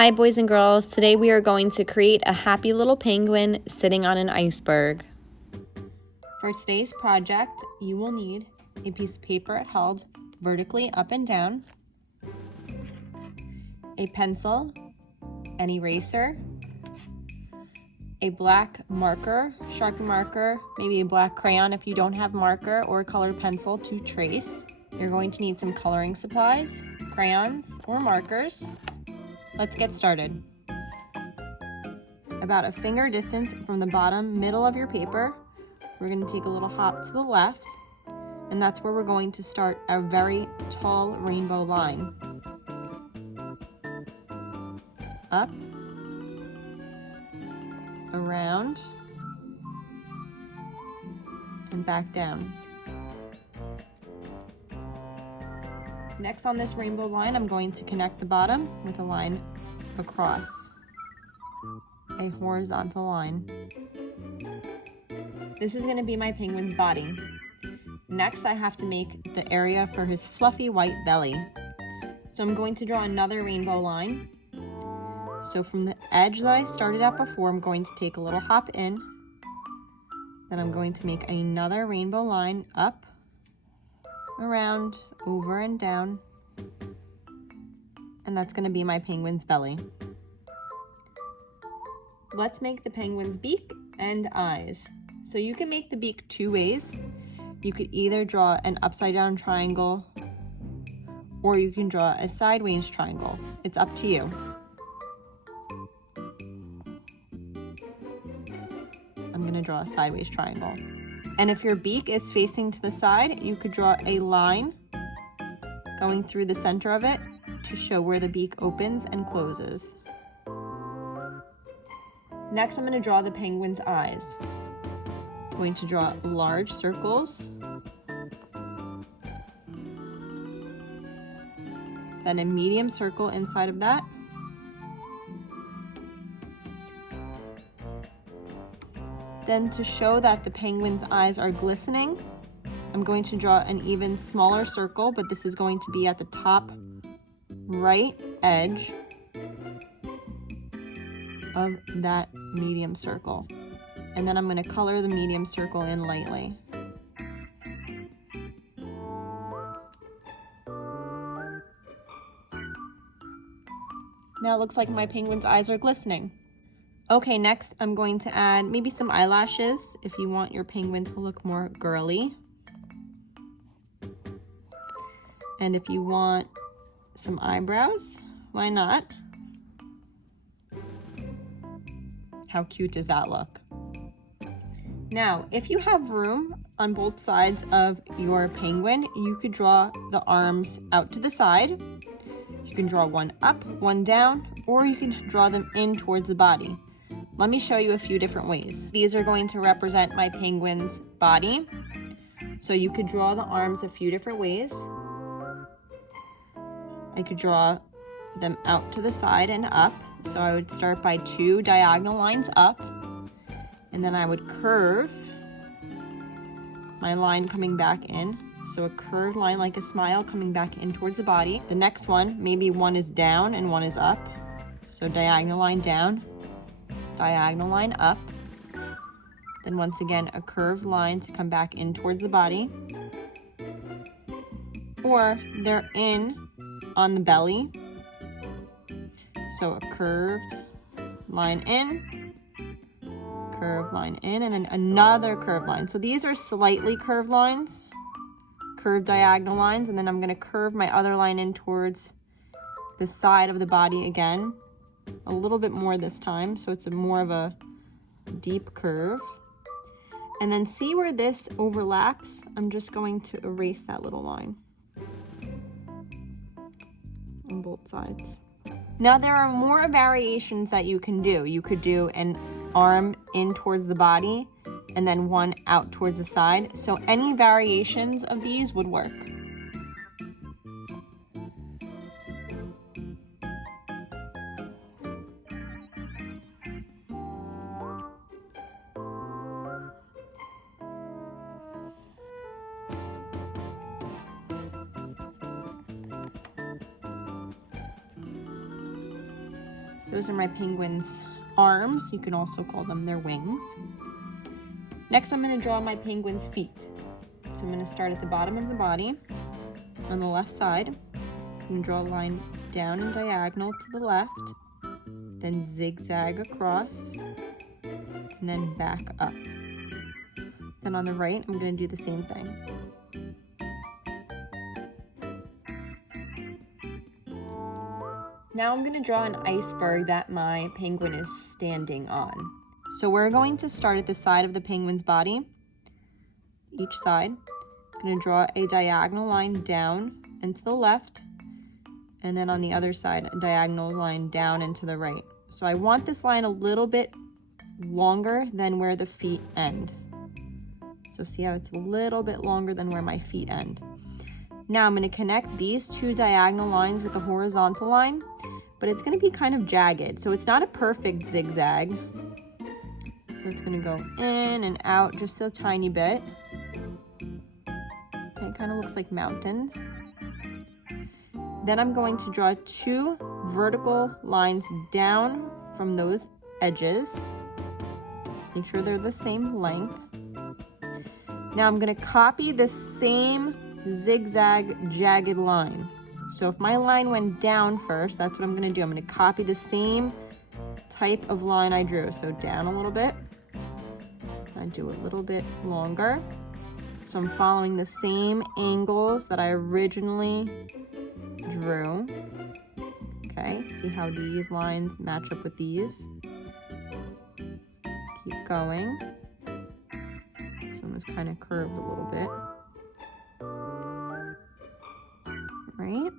Hi boys and girls, today we are going to create a happy little penguin sitting on an iceberg. For today's project, you will need a piece of paper held vertically up and down, a pencil, an eraser, a black marker, Sharpie marker, maybe a black crayon if you don't have marker, or a colored pencil to trace. You're going to need some coloring supplies, crayons or markers. Let's get started. About a finger distance from the bottom middle of your paper, we're going to take a little hop to the left, and that's where we're going to start a very tall rainbow line. Up, around, and back down. Next on this rainbow line, I'm going to connect the bottom with a line across, a horizontal line. This is going to be my penguin's body. Next, I have to make the area for his fluffy white belly. So I'm going to draw another rainbow line. So from the edge that I started at before, I'm going to take a little hop in. Then I'm going to make another rainbow line up, around, over and down. And that's going to be my penguin's belly. Let's make the penguin's beak and eyes. So you can make the beak two ways. You could either draw an upside down triangle or you can draw a sideways triangle. It's up to you. I'm going to draw a sideways triangle. And if your beak is facing to the side, you could draw a line going through the center of it to show where the beak opens and closes. Next, I'm going to draw the penguin's eyes. I'm going to draw large circles, then a medium circle inside of that, then to show that the penguin's eyes are glistening, I'm going to draw an even smaller circle, but this is going to be at the top right edge of that medium circle. And then I'm going to color the medium circle in lightly. Now it looks like my penguin's eyes are glistening. Okay, next I'm going to add maybe some eyelashes if you want your penguin to look more girly. And if you want some eyebrows, why not? How cute does that look? Now, if you have room on both sides of your penguin, you could draw the arms out to the side. You can draw one up, one down, or you can draw them in towards the body. Let me show you a few different ways. These are going to represent my penguin's body. So you could draw the arms a few different ways. I could draw them out to the side and up. So I would start by two diagonal lines up, and then I would curve my line coming back in. So a curved line like a smile coming back in towards the body. The next one, maybe one is down and one is up. So diagonal line down, diagonal line up. Then once again, a curved line to come back in towards the body. Or they're in on the belly. So a curved line in, curved line in, and then another curved line. So these are slightly curved lines, curved diagonal lines, and then I'm going to curve my other line in towards the side of the body again, a little bit more this time, so it's more of a deep curve. And then see where this overlaps? I'm just going to erase that little line on both sides. Now there are more variations that you can do. You could do an arm in towards the body and then one out towards the side. So any variations of these would work. Those are my penguin's arms. You can also call them their wings. Next, I'm going to draw my penguin's feet. So I'm going to start at the bottom of the body on the left side. I'm going to draw a line down and diagonal to the left, then zigzag across, and then back up. Then on the right, I'm going to do the same thing. Now I'm going to draw an iceberg that my penguin is standing on. So we're going to start at the side of the penguin's body, each side. I'm going to draw a diagonal line down and to the left, and then on the other side, a diagonal line down and to the right. So I want this line a little bit longer than where the feet end. So see how it's a little bit longer than where my feet end. Now I'm going to connect these two diagonal lines with the horizontal line, but it's going to be kind of jagged. So it's not a perfect zigzag. So it's going to go in and out just a tiny bit. And it kind of looks like mountains. Then I'm going to draw two vertical lines down from those edges. Make sure they're the same length. Now I'm going to copy the same zigzag jagged line. So if my line went down first, that's what I'm going to do. I'm going to copy the same type of line I drew. So down a little bit. I do a little bit longer. So I'm following the same angles that I originally drew. Okay, see how these lines match up with these. Keep going. This one was kind of curved a little bit. Right?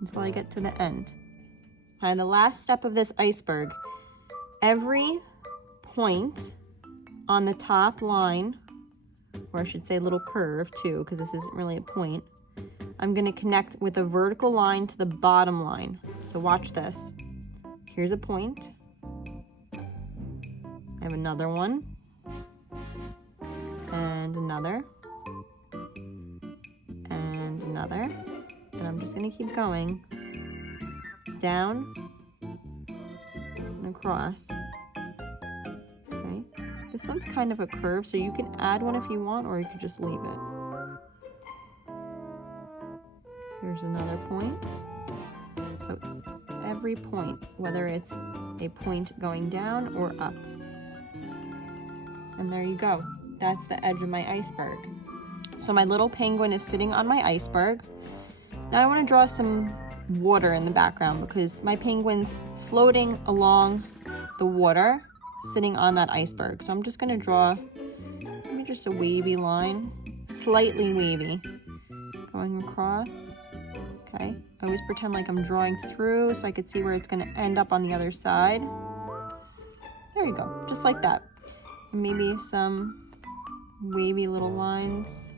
Until I get to the end. And the last step of this iceberg, every point on the top line, or I should say little curve too, because this isn't really a point, I'm going to connect with a vertical line to the bottom line. So watch this. Here's a point. I have another one. And another. And another. And I'm just going to keep going. Down. And across. Okay. This one's kind of a curve, so you can add one if you want, or you could just leave it. Here's another point. So every point, whether it's a point going down or up. And there you go. That's the edge of my iceberg. So my little penguin is sitting on my iceberg. Now I want to draw some water in the background because my penguin's floating along the water, sitting on that iceberg. So I'm just going to draw maybe just a wavy line, slightly wavy, going across. Okay, I always pretend like I'm drawing through so I could see where it's going to end up on the other side. There you go, just like that. And maybe some wavy little lines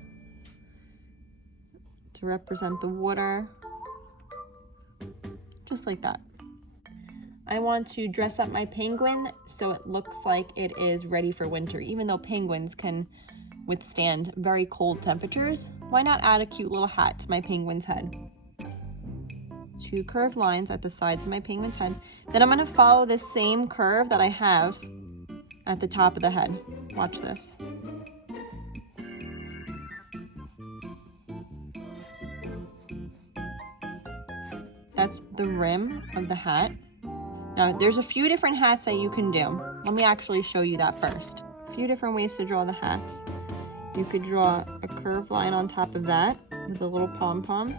to represent the water. Just like that. I want to dress up my penguin so it looks like it is ready for winter. Even though penguins can withstand very cold temperatures, why not add a cute little hat to my penguin's head? Two curved lines at the sides of my penguin's head. Then I'm going to follow this same curve that I have at the top of the head. Watch this. That's the rim of the hat. Now, there's a few different hats that you can do. Let me actually show you that first. A few different ways to draw the hats. You could draw a curved line on top of that with a little pom-pom.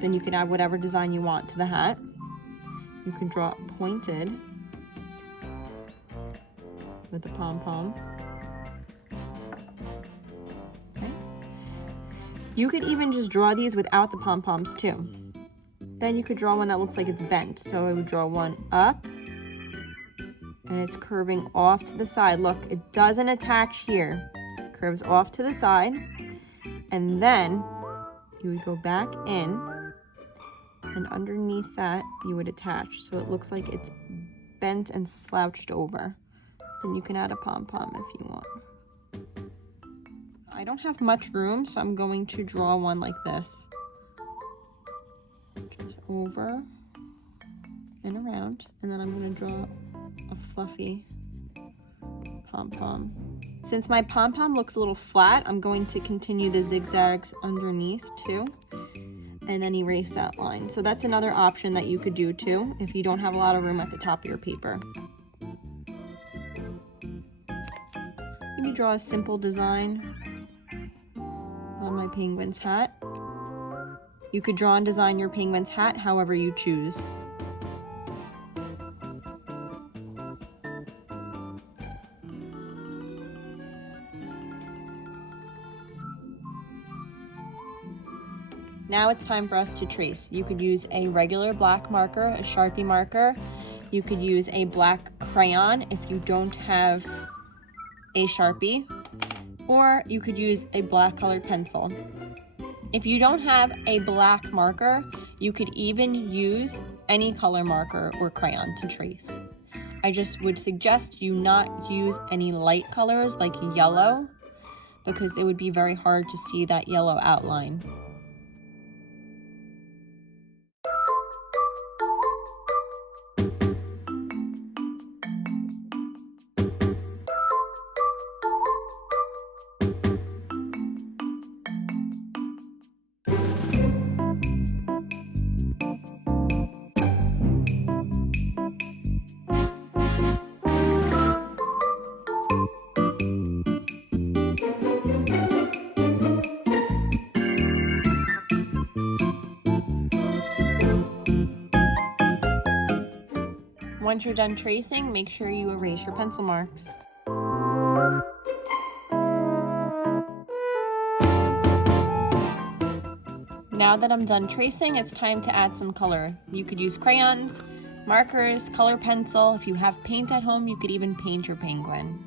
Then you can add whatever design you want to the hat. You can draw pointed with the pom-pom. Okay. You could even just draw these without the pom-poms too. Then you could draw one that looks like it's bent. So I would draw one up and it's curving off to the side. Look, it doesn't attach here. It curves off to the side. And then you would go back in and underneath that you would attach. So it looks like it's bent and slouched over. Then you can add a pom-pom if you want. I don't have much room, so I'm going to draw one like this. Just over and around, and then I'm going to draw a fluffy pom-pom. Since my pom-pom looks a little flat, I'm going to continue the zigzags underneath too, and then erase that line. So that's another option that you could do too, if you don't have a lot of room at the top of your paper. Maybe draw a simple design on my penguin's hat. You could draw and design your penguin's hat however you choose. Now it's time for us to trace. You could use a regular black marker, a Sharpie marker. You could use a black crayon if you don't have a Sharpie, or you could use a black colored pencil. If you don't have a black marker, you could even use any color marker or crayon to trace. I just would suggest you not use any light colors like yellow, because it would be very hard to see that yellow outline. Once you're done tracing, make sure you erase your pencil marks. Now that I'm done tracing, it's time to add some color. You could use crayons, markers, color pencil. If you have paint at home, you could even paint your penguin.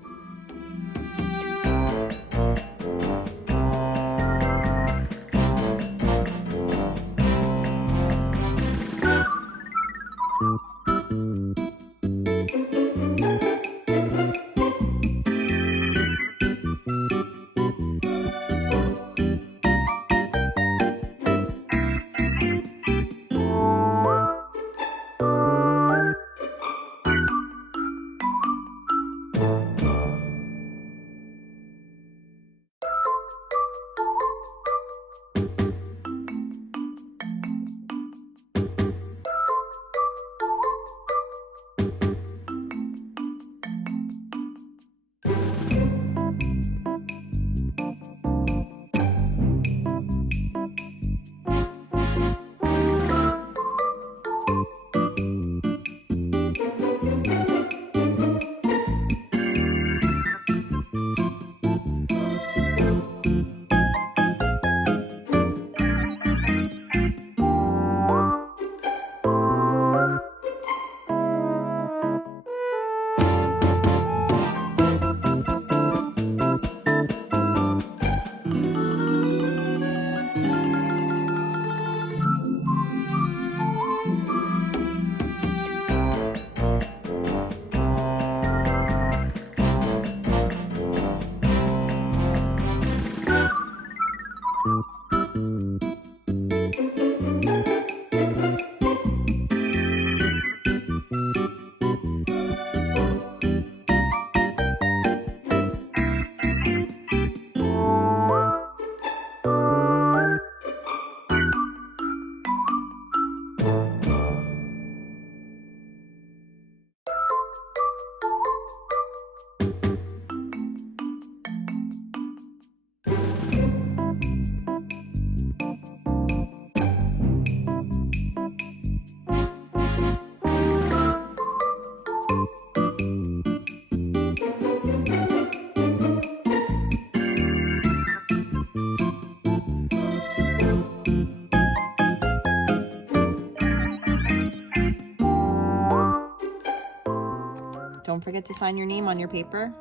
Don't forget to sign your name on your paper.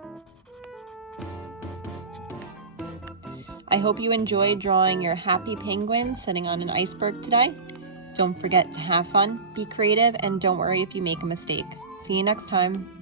I hope you enjoyed drawing your happy penguin sitting on an iceberg today. Don't forget to have fun, be creative, and don't worry if you make a mistake. See you next time.